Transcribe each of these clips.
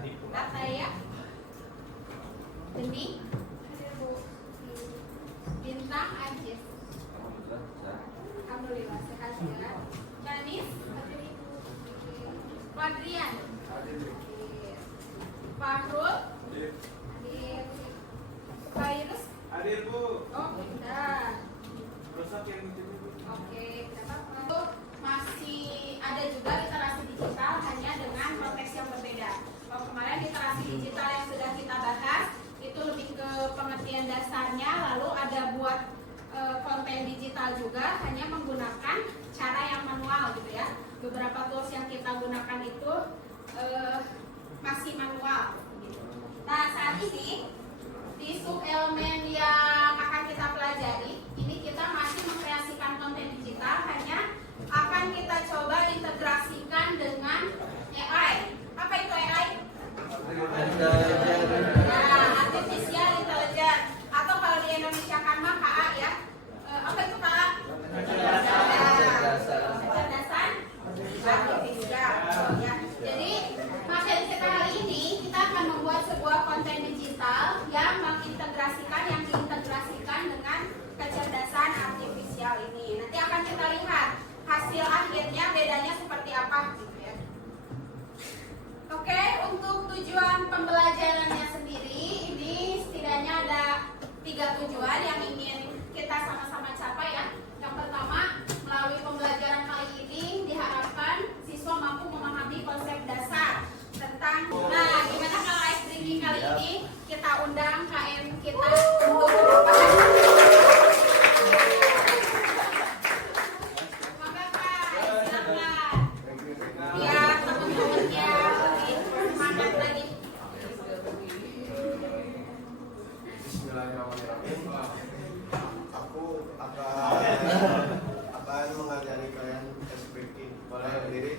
Kata ya. Geni. Bintang Ajis. Alhamdulillah sehat ya. Danis. Fadrian. Fahrul. Hadir. Virus. Hadir Bu. Oh, sudah. Rusak yang itu. Oke, tidak apa-apa. Masih ada juga literasi digital hanya dengan konteks yang berbeda. Kalau kemarin literasi digital yang sudah kita bahas itu lebih ke pengertian dasarnya, lalu ada buat konten digital juga hanya menggunakan cara yang manual gitu ya. Beberapa tools yang kita gunakan itu masih manual gitu. Nah, saat ini di sub elemen yang akan kita pelajari ini kita masih mengkreasikan konten digital, hanya akan kita coba integrasikan dengan AI. Apa itu AI? Nah, artificial intelligence, atau kalau di Indonesia kan mah KA ya. Apa itu KA? Kecerdasan artifisial. Ya. Jadi materi kita hari ini kita akan membuat sebuah konten digital yang diintegrasikan dengan kecerdasan artifisial ini. Nanti akan kita lihat hasil akhirnya bedanya seperti apa gitu ya. Oke, untuk tujuan pembelajarannya sendiri ini setidaknya ada 3 tujuan yang ingin kita sama-sama capai ya. Yang pertama, melalui pembelajaran kali ini diharapkan siswa mampu memahami konsep dasar tentang. Nah, gimana kalau ice drinking kali ini kita undang KM kita untuk Aku akan mengajari kalian speaking. Boleh berdiri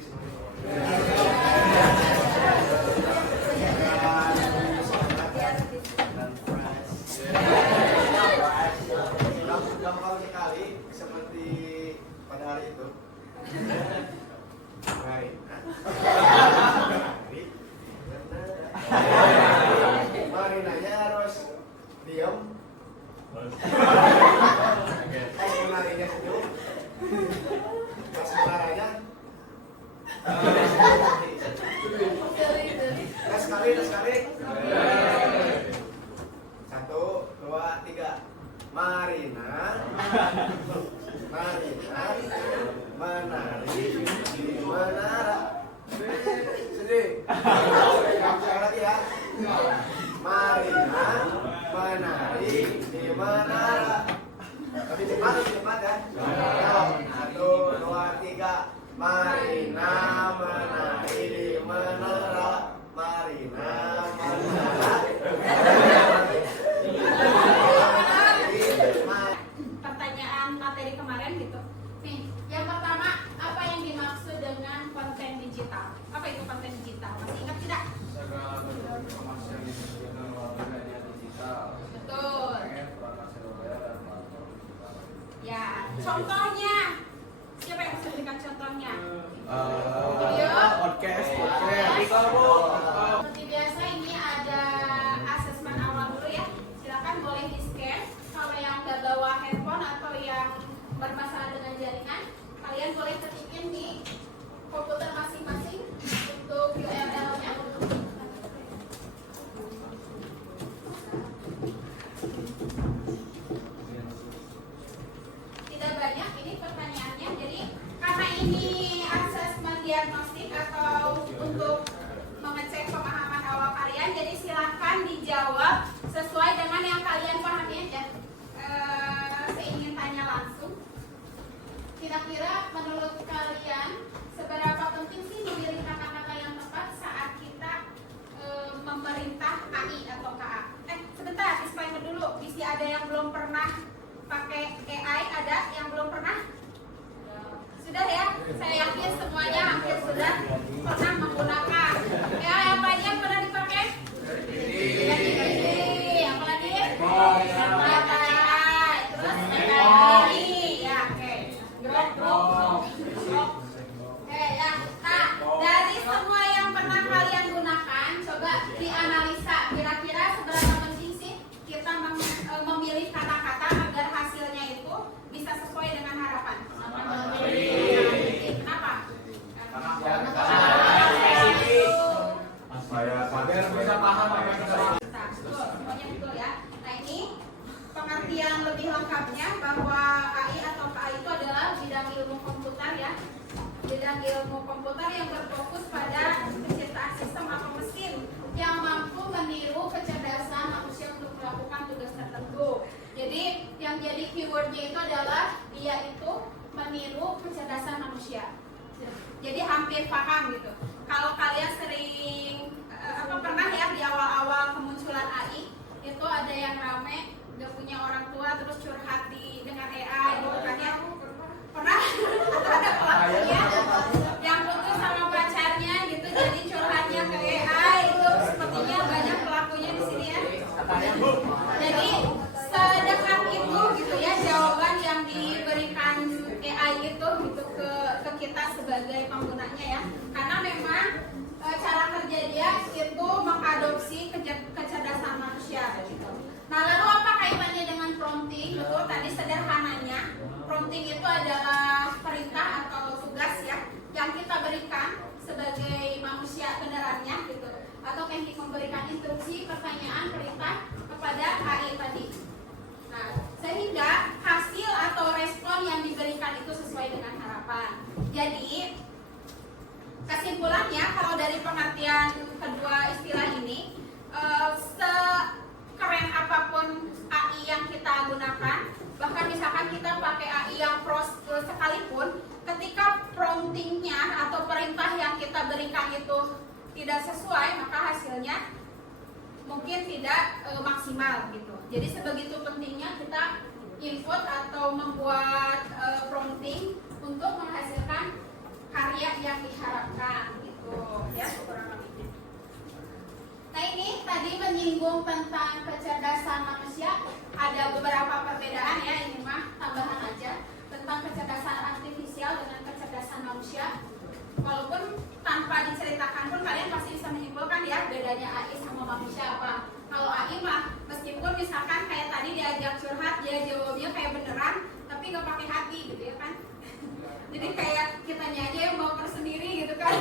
gampang sekali seperti pada hari itu. Marinanya harus diam. Menarinya senyum. Pas menaranya tes kali 1, 2, 3. Marina menari di menara. Sedih. Sekali lagi ya. Marina menari di menara. Tapi cepat ya. 1, 2, 3. Marina menari di menara. Marina menari. Pertanyaan materi kemarin gitu. Nih, yang pertama, apa yang dimaksud dengan konten digital? Apa itu konten digital? Masih ingat tidak? Segala bentuk informasi yang disebut melalui media digital. Betul. Perangkat seluler dan platform digital. Ya, contohnya. Siapa yang bisa berikan contohnya? Podcast. Seperti biasa ini ada asesmen awal dulu ya. Silakan boleh di-scan. Kalau yang nggak bawa handphone atau yang bermasalah dengan jaringan, kalian boleh ketikin di komputer masing-masing untuk URL-nya. Tidak banyak ini pertanyaannya. Jadi karena ini asesmen diagnostik atau untuk mengecek pemahaman awal kalian, jadi silahkan dijawab sesuai dengan yang kalian pahami aja. Saya ingin tanya langsung, kira-kira menurut kalian seberapa penting sih memilih kata curhat dengan AI gitu kan ya. Pernah ada pelakunya yang putus sama pacarnya gitu, jadi curhatnya ke AI. Itu sepertinya banyak pelakunya di sini ya. Jadi sedekat itu gitu ya jawaban yang diberikan AI itu gitu ke kita sebagai penggunanya ya, karena memang cara kerja dia itu mengadopsi kecerdasan manusia gitu. Nah, lalu apa kaitannya dengan prompting? Betul, tadi sederhananya prompting itu adalah perintah atau tugas ya yang kita berikan sebagai manusia benerannya gitu, atau teknik memberikan instruksi, pertanyaan, perintah kepada AI tadi. Nah, sehingga hasil atau respon yang diberikan itu sesuai dengan harapan. Jadi kesimpulannya, kalau dari pengertian kedua istilah ini, sekeren apapun AI yang kita gunakan, bahkan misalkan kita pakai AI yang pro sekalipun, ketika promptingnya atau perintah yang kita berikan itu tidak sesuai, maka hasilnya mungkin tidak maksimal gitu. Jadi sebegitu pentingnya kita input atau membuat prompting untuk menghasilkan karya yang diharapkan gitu ya, kurang lebih. Nah, ini tadi menyinggung tentang kecerdasan manusia. Ada beberapa perbedaan ya, ini mah tambahan aja tentang kecerdasan artifisial dengan kecerdasan manusia. Walaupun tanpa diceritakan pun kalian pasti bisa menyimpulkan ya bedanya AI sama manusia apa. Kalau AI mah meskipun misalkan kayak tadi diajak curhat, dia jawabnya kayak beneran tapi nggak pakai hati gitu ya kan. Jadi kayak kitanya aja yang baper sendiri gitu kan.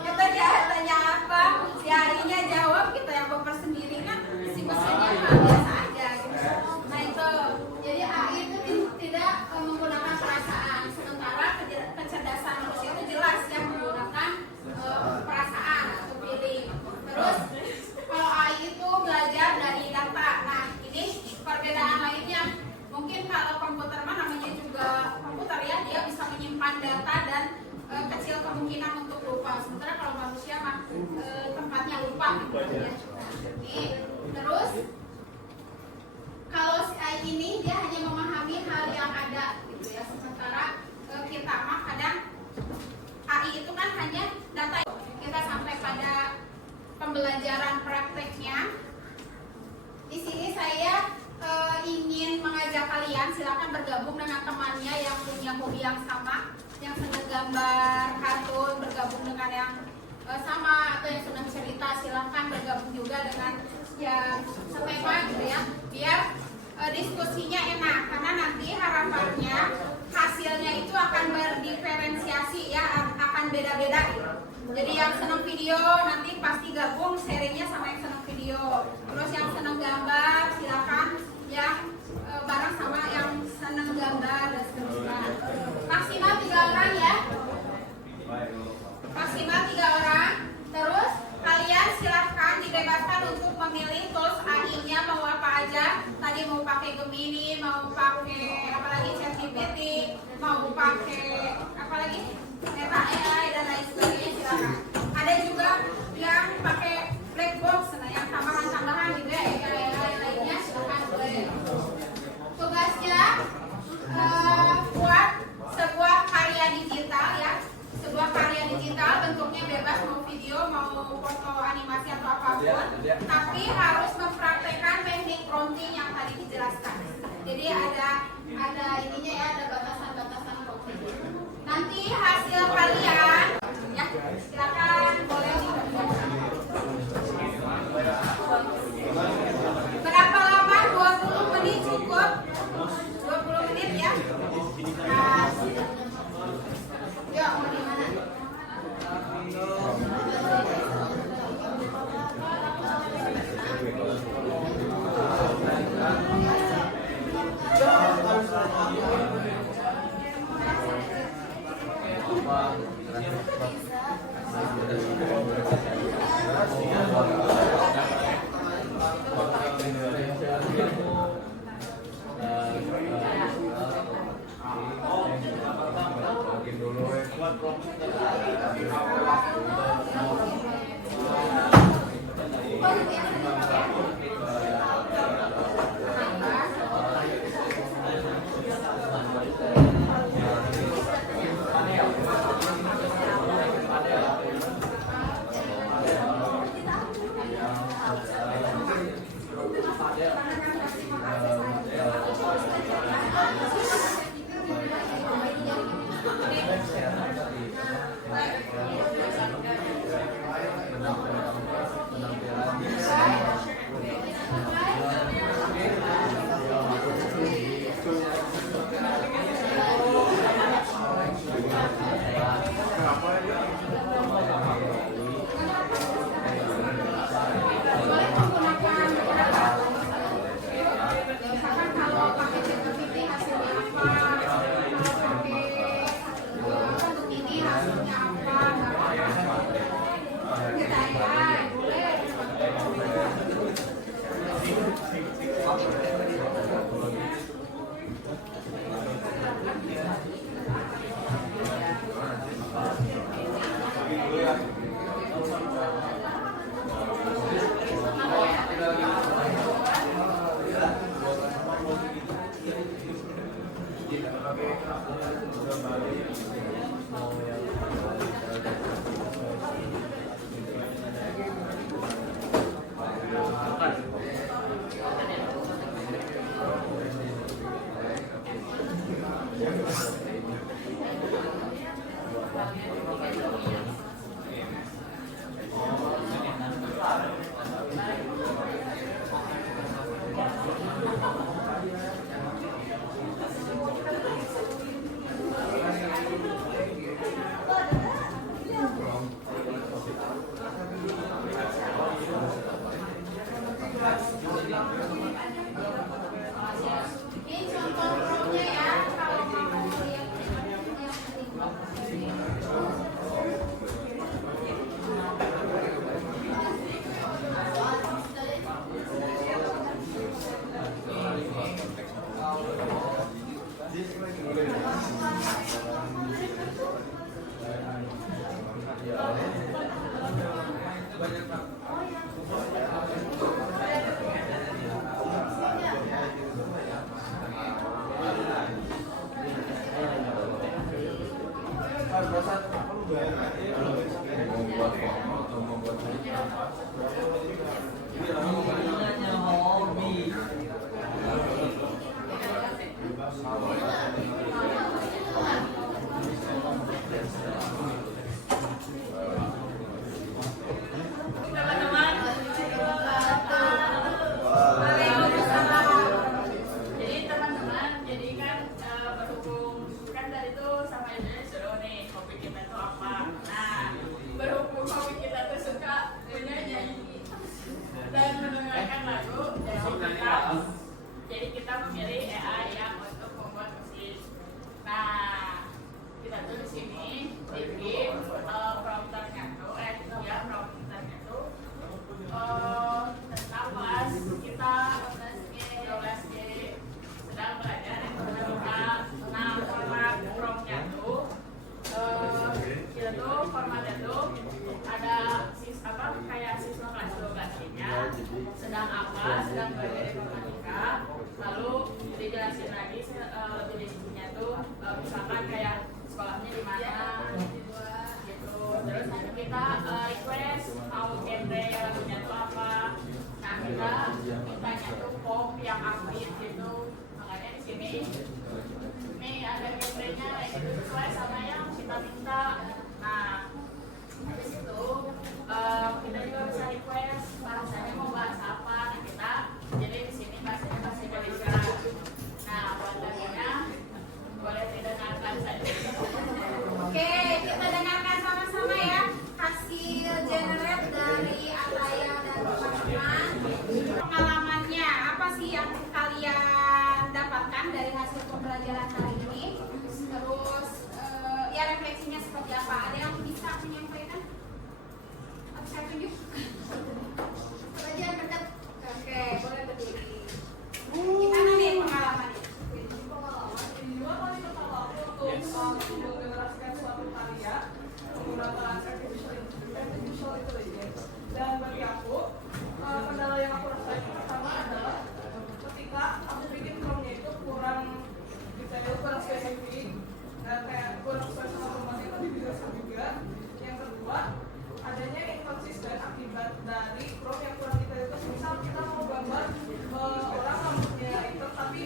Kita tanya apa, si AI-nya jawab, kita yang baper sendiri kan, si mesinnya biasa aja gitu. Nah itu, jadi AI itu tidak menggunakan perasaan, sementara kecerdasan manusia itu jelas ya menggunakan perasaan atau feeling. Terus kalau AI itu belajar dari data. Nah ini perbedaan lainnya. Mungkin kalau komputer mah namanya juga komputer ya, dia bisa menyimpan data dan kecil kemungkinan untuk lupa. Sementara kalau manusia mah tempatnya lupa gitu ya. Terus kalau si AI ini dia hanya memahami hal yang ada gitu ya. Sementara kita mah kadang AI itu kan hanya data. Kita sampai pada pembelajaran prakteknya. Di sini saya ingin mengajak kalian, silakan bergabung dengan temannya yang punya hobi yang sama, yang senang gambar kartun, bergabung dengan yang sama, atau yang senang cerita, silakan bergabung juga dengan yang setema gitu ya, biar diskusinya enak, karena nanti harapannya hasilnya itu akan berdiferensiasi ya, akan beda-beda gitu. Jadi yang senang video nanti pasti gabung sharingnya sama yang senang video, terus yang senang gambar silakan yang bareng sama yang senang gambar dan seterusnya. Maksimal 3 orang ya, maksimal 3 orang. Terus kalian silahkan dibebaskan untuk memilih tools AI-nya mau apa aja. Tadi mau pakai Gemini, mau pakai apalagi ChatGPT, mau pakai apalagi Meta AI dan lain sebagainya, silakan. Ada juga yang pakai black box, nah yang tambahan-tambahan juga AI lainnya silakan boleh. Tugasnya buat sebuah karya digital ya, sebuah karya digital bentuknya bebas, mau video, mau foto, animasi atau apapun, tapi harus mempraktekkan teknik prompting yang tadi dijelaskan. Jadi ada ininya ya, ada batasan-batasan prompting. Nanti hasil kalian ya silakan boleh dibagikan. Berapa lama? 20 menit cukup? 20 menit ya? Nah, yuk mau di mana? Ini contoh promnya ya, kalau kamu lihat teman-teman. Jadi teman-teman, jadi kan berhubung kan dari itu sama ini suruh nih hobi kita tuh apa. Nah, berhubung hobi kita tuh suka menyanyi dan mendengarkan lagu, jadi kita memilih AI yang untuk membuat musik. Nah, kita tuh di sini bikin prompternya tuh, prompternya tuh tentang pas kita 12G sedang belajar informatika. Nah, format promptnya tuh kita tuh formatnya tuh ada kayak siswa kelas 12-nya sedang belajar informatika, lalu dijelasin lagi lebih definisinya tuh misalkan kayak sekolahnya di mana gitu. Terus nanti kita request mau genre lagunya tuh apa. Nah, kita mintanya tuh pop yang upbeat gitu. Makanya di sini nih ada genrenya gitu sesuai sama yang kita minta. Nah, habis itu kita juga bisa request bahasanya mau bahas apa. Nah, kita jadi di sini bahasanya bahasa Indonesia. Nah, buat lagunya boleh didengarkan saja. Oke, kita dengarkan sama-sama ya hasil generate dari Ataya dan teman-teman. Pengalamannya apa sih yang kalian dapatkan dari hasil pembelajaran hari ini? Terus ya refleksinya seperti apa? Ada yang bisa menyampaikan? Atau saya tunjuk? Pelajaran dekat. Oke, boleh berdiri. Gimana nih pengalamannya? Menggenerasikan suatu karya menggunakan artificial intelligence. Dan bagi aku, kendala yang aku rasain pertama adalah ketika aku bikin promnya itu kurang detail, kurang spesifik, dan kayak kurang sesuai sama format itu dijelaskan juga. Yang kedua, adanya inkonsisten akibat dari prom yang kurang detail itu. Misal kita mau gambar orang rambutnya itu, tapi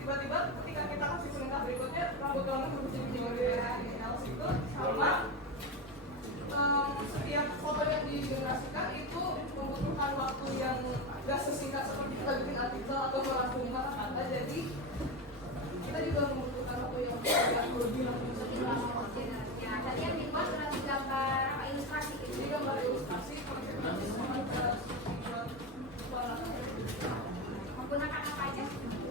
tiba-tiba ketika kita kasih perintah berikutnya rambut kamu berubah jadi else itu sama setiap foto yang digenerasikan itu membutuhkan waktu yang gak sesingkat seperti kita bikin artikel atau merangkum kata-kata. Jadi kita juga membutuhkan waktu yang lebih lama. Ya, tadi yang dibuat berarti gambar ilustrasi gitu. Jadi gambar ilustrasi Menggunakan apa aja?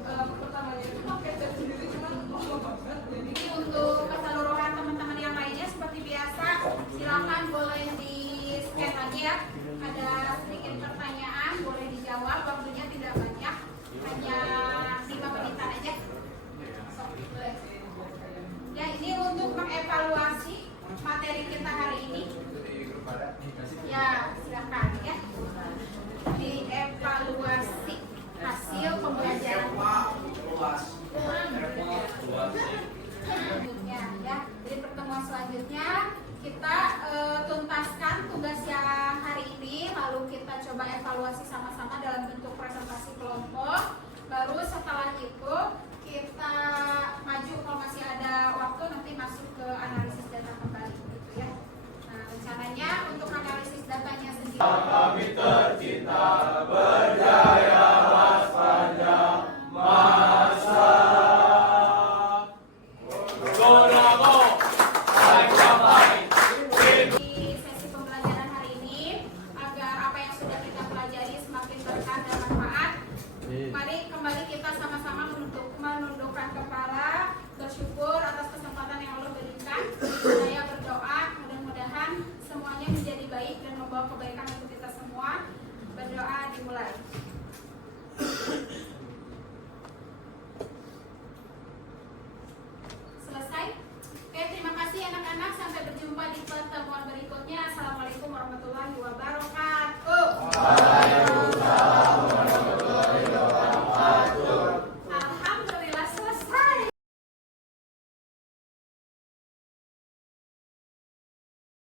pertamanya itu pakai cat sendiri, cuman banget. Jadi Ini untuk keseluruhan teman-teman yang lainnya seperti biasa, silakan boleh di scan lagi ya. Ada sedikit pertanyaan, boleh dijawab. Waktunya tidak banyak, hanya 5 menitan aja. Ya, ini untuk mengevaluasi materi kita hari ini. Ya, silakan ya. Dievaluasi hasil pembelajaran. Selanjutnya ya. Jadi pertemuan selanjutnya kita tuntaskan tugas yang hari ini, lalu kita coba evaluasi sama-sama dalam bentuk presentasi kelompok. Baru setelah itu kita maju kalau masih ada waktu nanti masuk ke analisis data kembali gitu ya. Nah, rencananya untuk analisis datanya sendiri. Kami tercinta